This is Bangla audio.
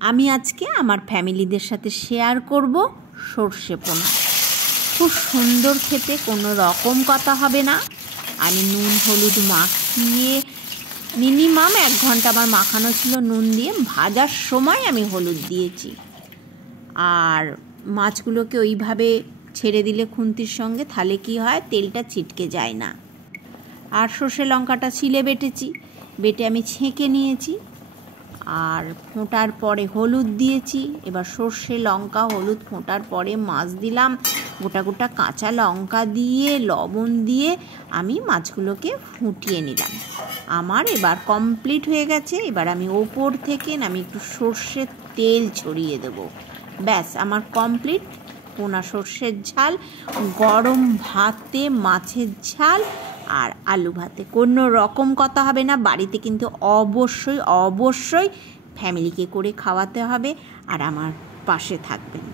আমি আজকে আমার ফ্যামিলিদের সাথে শেয়ার করব সর্ষে পোনা। খুব সুন্দর খেতে, কোনো রকম কথা হবে না। আমি নুন হলুদ মাখিয়ে মিনিমাম 1 ঘন্টা আমার মাখানো ছিল নুন দিয়ে। ভাজার সময় আমি হলুদ দিয়েছি। আর মাছগুলোকে ওইভাবে ছেড়ে দিলে খুন্তির সঙ্গে, তাহলে কি হয়, তেলটা ছিটকে যায় না। আর সর্ষে লঙ্কাটা ছিলে বেটে আমি ছেঁকে নিয়েছি। আর ফোটার পরে হলুদ দিয়েছি। এবার সর্ষে লঙ্কা হলুদ ফোটার পরে মাছ দিলাম। গোটা গোটা কাঁচা লঙ্কা দিয়ে লবণ দিয়ে আমি মাছগুলোকে ফুটিয়ে নিলাম। আমার এবার কমপ্লিট হয়ে গেছে। এবার আমি ওপর থেকে আমি একটু সর্ষের তেল ছড়িয়ে দেব। ব্যাস, আমার কমপ্লিট পোনা সর্ষের ঝাল, গরম ভাতে মাছের ঝাল আর আলু ভাতে। কোনো রকম কথা হবে না। বাড়িতে কিন্তু অবশ্যই ফ্যামিলিকে করে খাওয়াতে হবে আর আমার পাশে থাকবেন।